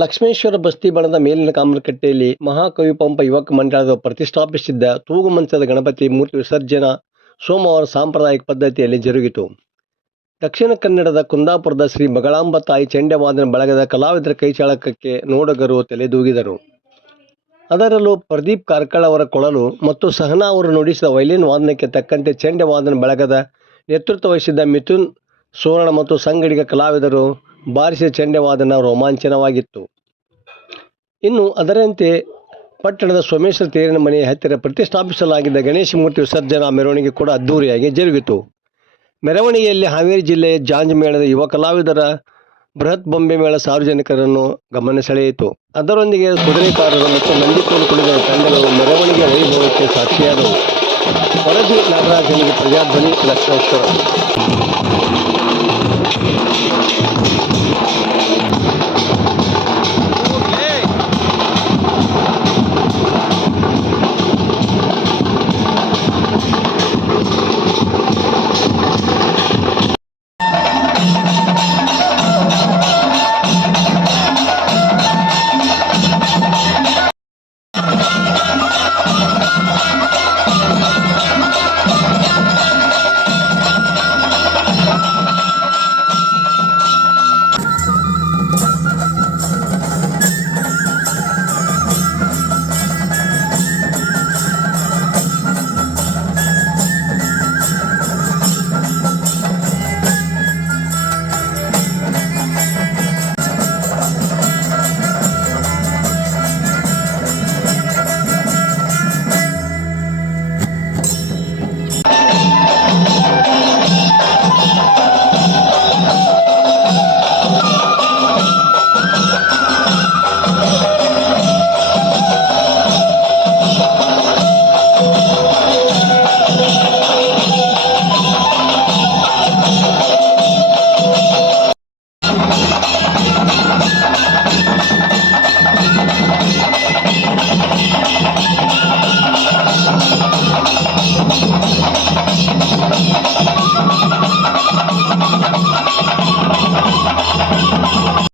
ಲಕ್ಷ್ಮೇಶ್ವರ ಬಸ್ತಿ ಬಣದ ಮೇಲಿನ ಕಾಮನಕಟ್ಟೆಯಲ್ಲಿ ಮಹಾಕವಿ ಪಂಪ ಯುವಕ ಮಂಡಳದ ಪ್ರತಿಷ್ಠಾಪಿಸಿದ್ದ ತೂಗು ಮಂಚದ ಗಣಪತಿ ಮೂರ್ತಿ ವಿಸರ್ಜನಾ ಸೋಮವಾರ ಸಾಂಪ್ರದಾಯಿಕ ಪದ್ಧತಿಯಲ್ಲಿ ಜರುಗಿತು. ದಕ್ಷಿಣ ಕನ್ನಡದ ಕುಂದಾಪುರದ ಶ್ರೀ ಬಗಳಾಂಬ ತಾಯಿ ಚಂಡವಾದನ ಬಳಗದ ಕಲಾವಿದರ ಕೈಚಾಳಕಕ್ಕೆ ನೋಡಗರು ತಲೆದೂಗಿದರು. ಅದರಲ್ಲೂ ಪ್ರದೀಪ್ ಕಾರ್ಕಳ ಅವರ ಕೊಳಲು ಮತ್ತು ಸಹನಾ ಅವರು ನುಡಿಸಿದ ವೈಲಿನ್ ವಾದನಕ್ಕೆ ತಕ್ಕಂತೆ ಚಂಡವಾದನ ಬಳಗದ ನೇತೃತ್ವ ವಹಿಸಿದ್ದ ಮಿಥುನ್ ಸುವರ್ಣ ಮತ್ತು ಸಂಗಡಿಗ ಕಲಾವಿದರು ಬಾರಿಸಿದ ಚಂಡೆವಾದನ ರೋಮಾಂಚನವಾಗಿತ್ತು. ಇನ್ನು ಅದರಂತೆ ಪಟ್ಟಣದ ಸೋಮೇಶ್ವರ ತೇರಿನ ಮನೆಯ ಹತ್ತಿರ ಪ್ರತಿಷ್ಠಾಪಿಸಲಾಗಿದ್ದ ಗಣೇಶ ಮೂರ್ತಿ ವಿಸರ್ಜನಾ ಮೆರವಣಿಗೆ ಕೂಡ ಅದ್ದೂರಿಯಾಗಿ ಜರುಗಿತು. ಮೆರವಣಿಗೆಯಲ್ಲಿ ಹಾವೇರಿ ಜಿಲ್ಲೆಯ ಜಾಂಜ್ ಮೇಳದ ಯುವ ಕಲಾವಿದರ ಬೃಹತ್ ಬೊಂಬೆ ಮೇಳ ಸಾರ್ವಜನಿಕರನ್ನು ಗಮನ ಸೆಳೆಯಿತು. ಅದರೊಂದಿಗೆ ಕುದುರೆಕಾರರು ಮತ್ತು ನಂದಿಕೋಲು ಕುಳಿದ ತಂಡಗಳು ಮೆರವಣಿಗೆ ವೈಭವಕ್ಕೆ ಸಾಕ್ಷಿಯಾದವು. ವರದಿ ನಾಗರಾಜನಿಗೆ ಪ್ರಜಾಧ್ವನಿ ಲಕ್ಷ್ಮೇಶ್ವರ